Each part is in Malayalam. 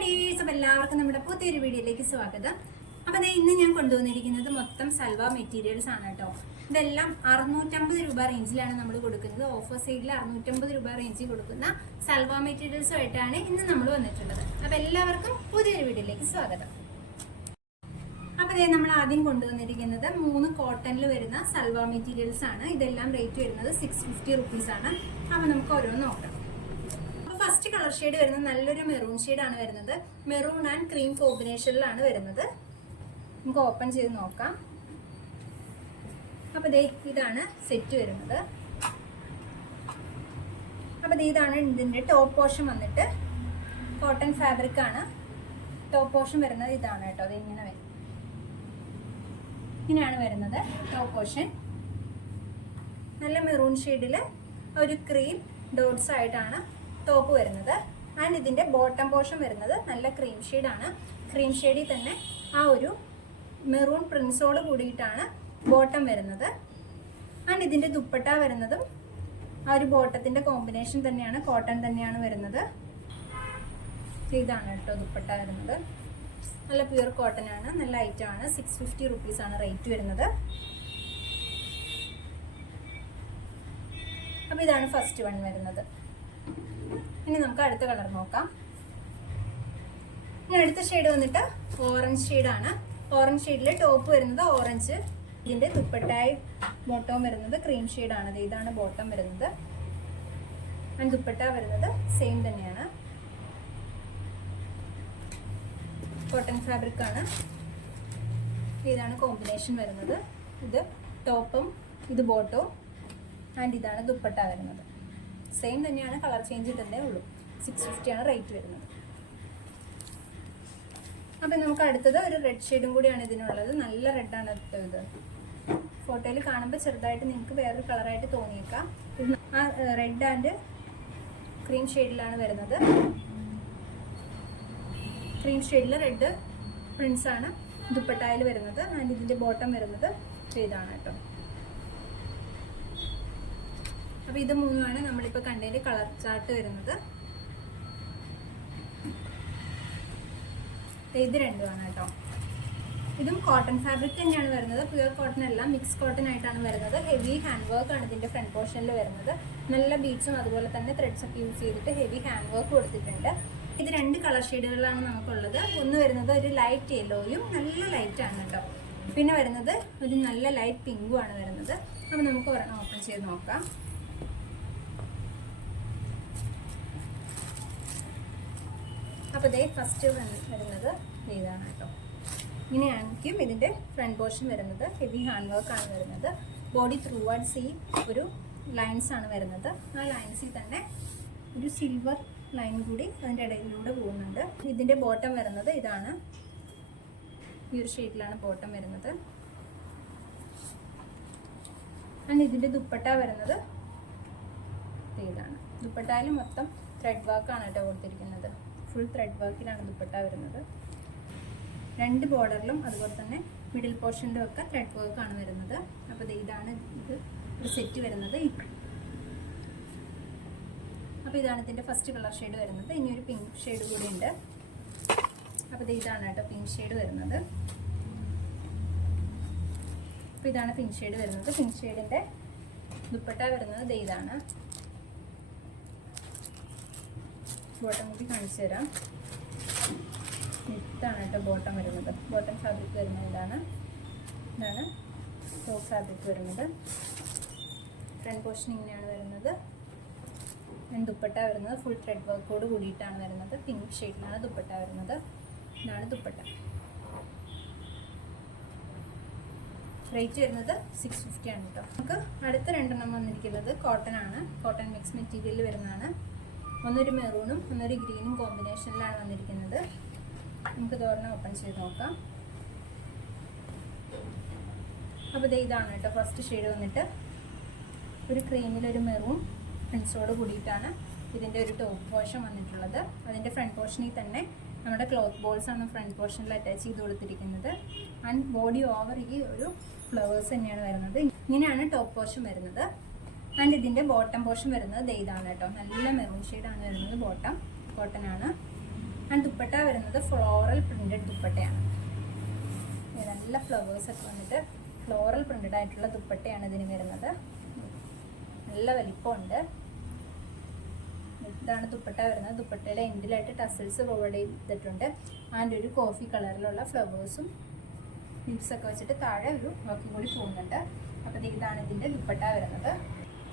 ഡീസ് അപ്പം എല്ലാവർക്കും നമ്മുടെ പുതിയൊരു വീഡിയോയിലേക്ക് സ്വാഗതം. അപ്പം അതെ ഇന്ന് ഞാൻ കൊണ്ടുവന്നിരിക്കുന്നത് മൊത്തം സൽവ മെറ്റീരിയൽസ് ആണ് കേട്ടോ ഇതെല്ലാം അറുന്നൂറ്റമ്പത് രൂപ റേഞ്ചിലാണ് നമ്മൾ കൊടുക്കുന്നത്. ഓഫർ സൈഡിൽ അറുന്നൂറ്റമ്പത് രൂപ റേഞ്ചിൽ കൊടുക്കുന്ന സൽവ മെറ്റീരിയൽസുമായിട്ടാണ് ഇന്ന് നമ്മൾ വന്നിട്ടുള്ളത്. അപ്പം എല്ലാവർക്കും പുതിയൊരു വീഡിയോയിലേക്ക് സ്വാഗതം. അപ്പോൾ ദേ നമ്മൾ ആദ്യം കൊണ്ടുവന്നിരിക്കുന്നത് മൂന്ന് കോട്ടണിൽ വരുന്ന സൽവ മെറ്റീരിയൽസ് ആണ്. ഇതെല്ലാം റേറ്റ് വരുന്നത് സിക്സ് ഫിഫ്റ്റി ആണ്. അപ്പോൾ നമുക്ക് ഓരോന്ന് നോക്കാം. ഫസ്റ്റ് കളർ ഷെയ്ഡ് വരുന്നത് നല്ലൊരു മെറൂൺ ആണ് വരുന്നത്. മെറൂൺ ആൻഡ് ക്രീം കോമ്പിനേഷനിലാണ് വരുന്നത്. നമുക്ക് ഓപ്പൺ ചെയ്ത് നോക്കാം. അപ്പോൾ ദേ ഇതാണ് സെറ്റ് വരുന്നത്. അപ്പോൾ ഇതാണ് ഇതിന്റെ ടോപ്പ് പോർഷൻ വന്നിട്ട് കോട്ടൺ ഫാബ്രിക് ആണ്. ടോപ്പ് പോർഷൻ വരുന്നത് ഇതാണ് കേട്ടോ. അത് ഇങ്ങനെ വരും. ഇങ്ങനെയാണ് വരുന്നത് ടോപ്പ് പോർഷൻ നല്ല മെറൂൺ ഷെയ്ഡിൽ ഒരു ക്രീം ഡോട്ട്സ് ആയിട്ടാണ് ടോപ്പ് വരുന്നത്. ആൻഡ് ഇതിന്റെ ബോട്ടം പോർഷൻ വരുന്നത് നല്ല ക്രീം ഷെയ്ഡാണ് ക്രീം ഷെയ്ഡിൽ തന്നെ ആ ഒരു മെറൂൺ പ്രിൻസോട് കൂടിയിട്ടാണ് ബോട്ടം വരുന്നത്. ആൻഡ് ഇതിന്റെ ദുപ്പട്ട വരുന്നതും ആ ഒരു ബോട്ടത്തിന്റെ കോമ്പിനേഷൻ തന്നെയാണ് കോട്ടൺ തന്നെയാണ് വരുന്നത്. ഇതാണ് കേട്ടോ ദുപ്പട്ട വരുന്നത്. നല്ല പ്യുർ കോട്ടൺ ആണ് നല്ല ഐറ്റം ആണ്. സിക്സ് ഫിഫ്റ്റി റുപ്പീസ് ആണ് റേറ്റ് വരുന്നത്. അപ്പോൾ ഇതാണ് ഫസ്റ്റ് വൺ വരുന്നത്. ഇനി നമുക്ക് അടുത്ത കളർ നോക്കാം. ഇനി അടുത്ത ഷെയ്ഡ് വന്നിട്ട് ഓറഞ്ച് ഷെയ്ഡാണ് ഓറഞ്ച് ഷെയ്ഡിൽ ടോപ്പ് വരുന്നത് ഓറഞ്ച് ഇതിന്റെ ദുപ്പട്ടായി ബോട്ടം വരുന്നത് ക്രീം ഷെയ്ഡാണ് ഇതാണ് ബോട്ടം വരുന്നത്. ആൻഡ് ദുപ്പട്ട വരുന്നത് സെയിം തന്നെയാണ്. കോട്ടൺ ഫാബ്രിക് ആണ്. ഇതാണ് കോമ്പിനേഷൻ വരുന്നത്. ഇത് ടോപ്പും ഇത് ബോട്ടവും ആൻഡ് ഇതാണ് ദുപ്പട്ട വരുന്നത്. സെയിം തന്നെയാണ് കളർ ചേഞ്ച് തന്നെ ഉള്ളൂ. സിക്സ് ഫിഫ്റ്റിയാണ് റേറ്റ് വരുന്നത്. അപ്പം നമുക്ക് അടുത്തത് ഒരു റെഡ് ഷെയ്ഡും കൂടിയാണ് ഇതിനുള്ളത്. നല്ല റെഡാണ് ഇത്. ഫോട്ടോയിൽ കാണുമ്പോൾ ചെറുതായിട്ട് നിങ്ങൾക്ക് വേറൊരു കളറായിട്ട് തോന്നിയേക്കാം. ആ റെഡ് ആൻഡ് ക്രീം ഷെയ്ഡിലാണ് വരുന്നത്. ക്രീം ഷെയ്ഡിൽ റെഡ് പ്രിൻസ് ആണ്. ദുപ്പട്ടായിൽ വരുന്നത്. ആൻഡ് ഇതിന്റെ ബോട്ടം വരുന്നത്. ഇതാണ് കേട്ടോ. അപ്പോൾ ഇത് മൂന്നുമാണ് നമ്മളിപ്പോൾ കണ്ടതിന്റെ കളർ ചാർട്ട് വരുന്നത്. ഇത് രണ്ടുമാണ് കേട്ടോ. ഇതും കോട്ടൺ ഫാബ്രിക് തന്നെയാണ് വരുന്നത്. പ്യുവർ കോട്ടൺ അല്ല മിക്സ് കോട്ടൺ ആയിട്ടാണ് വരുന്നത്. ഹെവി ഹാൻഡ് വർക്ക് ആണ് ഇതിന്റെ ഫ്രണ്ട് പോർഷനിൽ വരുന്നത്. നല്ല ബീച്ചും അതുപോലെ തന്നെ ത്രെഡ്സ് ഒക്കെ യൂസ് ചെയ്തിട്ട് ഹെവി ഹാൻഡ് വർക്ക് കൊടുത്തിട്ടുണ്ട്. ഇത് രണ്ട് കളർ ഷെയ്ഡുകളാണ് നമുക്കുള്ളത്. ഒന്ന് വരുന്നത് ഒരു ലൈറ്റ് യെല്ലോയും നല്ല ലൈറ്റ് ആണ് കേട്ടോ. പിന്നെ വരുന്നത് ഒരു നല്ല ലൈറ്റ് പിങ്കും ആണ് വരുന്നത്. അപ്പോൾ നമുക്ക് ഓപ്പൺ ചെയ്ത് നോക്കാം. അപ്പോൾ ഇതേ ഫസ്റ്റ് വരുന്നത് ഇതാണ് കേട്ടോ. ഇങ്ങനെയായിരിക്കും ഇതിന്റെ ഫ്രണ്ട് പോർഷൻ വരുന്നത് ഹെവി ഹാൻഡ് വർക്ക് ആണ് വരുന്നത്. ബോഡി ത്രൂ ആർട്സ് ഈ ഒരു ലൈൻസ് ആണ് വരുന്നത്. ആ ലൈൻസിൽ തന്നെ ഒരു സിൽവർ ലൈൻ കൂടി അതിന്റെ ഇടയിലൂടെ പോകുന്നുണ്ട്. ഇതിന്റെ ബോട്ടം വരുന്നത് ഇതാണ്. ഈ ഒരു ഷെയ്ഡിലാണ് ബോട്ടം വരുന്നത്. ആൻഡ് ഇതിന്റെ ദുപ്പട്ട വരുന്നത് ഇതാണ്. ദുപ്പട്ടയിൽ മൊത്തം ത്രെഡ് വർക്കാണ് കേട്ടോ കൊടുത്തിരിക്കുന്നത്. ഫുൾ ത്രെഡ് വർക്കിലാണ് ദുപ്പട്ട വരുന്നത്. രണ്ട് ബോർഡറിലും അതുപോലെ തന്നെ മിഡിൽ പോർഷന്റെ ഒക്കെ ത്രെഡ് വർക്കാണ് വരുന്നത്. അപ്പോൾ ഇതാണ് ഇത് ഒരു സെറ്റ് വരുന്നത്. അപ്പോൾ ഇതാണ് ഇതിന്റെ ഫസ്റ്റ് കളർ ഷെയ്ഡ് വരുന്നത്. ഇനി ഒരു പിങ്ക് ഷെയ്ഡ് കൂടി ഉണ്ട്. അപ്പോൾ ഇതാണ് കേട്ടോ പിങ്ക് ഷെയ്ഡ് വരുന്നത്. അപ്പോൾ ഇതാണ് പിങ്ക് ഷെയ്ഡ് വരുന്നത്. പിങ്ക് ഷെയ്ഡിന്റെ ദുപ്പട്ട വരുന്നത് ഇതാണ്. ബോട്ടം കൂടി കാണിച്ചു തരാം. മിത്താണ് കേട്ടോ ബോട്ടം വരുന്നത്. ബോട്ടം ഫാബ്രിക് വരുന്നത് ഇതാണ്. ടോപ്പ് ഫാബ്രിക് വരുന്നത്. ഫ്രണ്ട് പോർഷൻ ഇങ്ങനെയാണ് വരുന്നത്. ദുപ്പട്ട വരുന്നത്. ഫുൾ ത്രെഡ് വർക്കോട് കൂടിയിട്ടാണ് വരുന്നത്. പിങ്ക് ഷെയ്ഡിലാണ് ദുപ്പട്ട വരുന്നത്. ഇതാണ് ദുപ്പട്ട. റേറ്റ് വരുന്നത് സിക്സ് ഫിഫ്റ്റി ആണ് കേട്ടോ. നമുക്ക് അടുത്ത രണ്ടെണ്ണം വന്നിരിക്കുന്നത് കോട്ടൺ ആണ്. കോട്ടൺ മിക്സ് മെറ്റീരിയൽ വരുന്നതാണ്. ഒന്നൊരു മെറൂണും ഒന്നൊരു ഗ്രീനും കോമ്പിനേഷനിലാണ് വന്നിരിക്കുന്നത്. നമുക്ക് തോരണം ഓപ്പൺ ചെയ്ത് നോക്കാം. അപ്പോൾ ഇത് ഇതാണ് കേട്ടോ ഫസ്റ്റ് ഷെയ്ഡ് വന്നിട്ട്. ഒരു ക്രീമിലൊരു മെറൂൺ പ്രിൻസോട് കൂടിയിട്ടാണ് ഇതിന്റെ ഒരു ടോപ്പ് പോർഷൻ വന്നിട്ടുള്ളത്. അതിന്റെ ഫ്രണ്ട് പോർഷനിൽ തന്നെ നമ്മുടെ ക്ലോത്ത് ബോൾസ് ആണ് ഫ്രണ്ട് പോർഷനിൽ അറ്റാച്ച് ചെയ്ത് കൊടുത്തിരിക്കുന്നത്. ആൻഡ് ബോഡി ഓവർ ഈ ഒരു ഫ്ലവേഴ്സ് തന്നെയാണ് വരുന്നത്. ഇങ്ങനെയാണ് ടോപ്പ് പോർഷൻ വരുന്നത്. ആൻഡ് ഇതിന്റെ ബോട്ടം പോർഷൻ വരുന്നത് ഇതാണ് കേട്ടോ. നല്ല മെറൂൺ ഷെയ്ഡാണ് വരുന്നത് ബോട്ടം കോട്ടൺ ആണ്. ആൻഡ് ദുപ്പട്ട വരുന്നത് ഫ്ലോറൽ പ്രിന്റഡ് ദുപ്പട്ടയാണ്. നല്ല ഫ്ലവേഴ്സ് ഒക്കെ വന്നിട്ട് ഫ്ലോറൽ പ്രിന്റഡ് ആയിട്ടുള്ള ദുപ്പട്ടയാണ് ഇതിന് വരുന്നത്. നല്ല വലിപ്പമുണ്ട്. ഇതാണ് ദുപ്പട്ട വരുന്നത്. ദുപ്പട്ടയുടെ എൻഡിലായിട്ട് ടസൽസ് പ്രൊവൈഡ് ചെയ്തിട്ടുണ്ട്. ആൻഡ് ഒരു കോഫി കളറിലുള്ള ഫ്ലവേഴ്സും ഒക്കെ വെച്ചിട്ട് താഴെ ഒരു വർക്കും കൂടി പോകുന്നുണ്ട്. അപ്പോൾ ഇതാണ് ഇതിന്റെ ദുപ്പട്ട വരുന്നത്.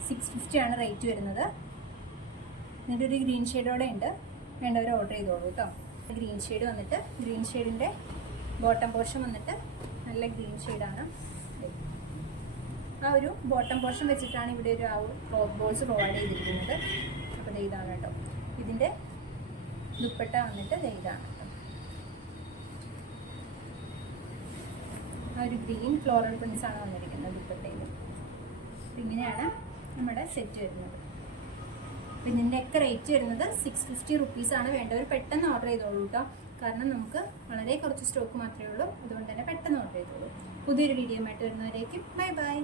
സിക്സ് ഫിഫ്റ്റി ആണ് റേറ്റ് വരുന്നത്. എന്നിട്ട് ഒരു ഗ്രീൻ ഷെയ്ഡോടെ ഉണ്ട്. വേണ്ടവർ ഓർഡർ ചെയ്തോളൂ കേട്ടോ ഗ്രീൻ ഷെയ്ഡ് വന്നിട്ട് ഗ്രീൻ ഷെയ്ഡിന്റെ ബോട്ടം പോർഷൻ വന്നിട്ട് നല്ല ഗ്രീൻ ഷെയ്ഡാണ് ആ ഒരു ബോട്ടം പോർഷൻ വെച്ചിട്ടാണ് ഇവിടെ ഒരു ആ ക്ലോത്ത് ബോൾസ് പ്രൊവൈഡ് ചെയ്തിരിക്കുന്നത്. അപ്പോൾ ഇതാണ് കേട്ടോ ഇതിന്റെ ദുപ്പട്ട വന്നിട്ട് ഇതാണ് ആ ഒരു ഗ്രീൻ ഫ്ലോറൽ പ്രിൻസ് ആണ് വന്നിരിക്കുന്നത് ദുപ്പട്ടയിൽ ഇങ്ങനെയാണ് നമ്മുടെ സെറ്റ് വരുന്നത്. അപ്പം ഇതിന്റെയൊക്കെ റേറ്റ് വരുന്നത് സിക്സ് ഫിഫ്റ്റി റുപ്പീസാണ് വേണ്ടവർ പെട്ടെന്ന് ഓർഡർ ചെയ്തോളൂ കേട്ടോ കാരണം നമുക്ക് വളരെ കുറച്ച് സ്റ്റോക്ക് മാത്രമേ ഉള്ളൂ. അതുകൊണ്ട് തന്നെ പെട്ടെന്ന് ഓർഡർ ചെയ്തോളൂ. പുതിയൊരു വീഡിയോ ആയിട്ട് വരുന്നവരേക്കും ബൈ ബൈ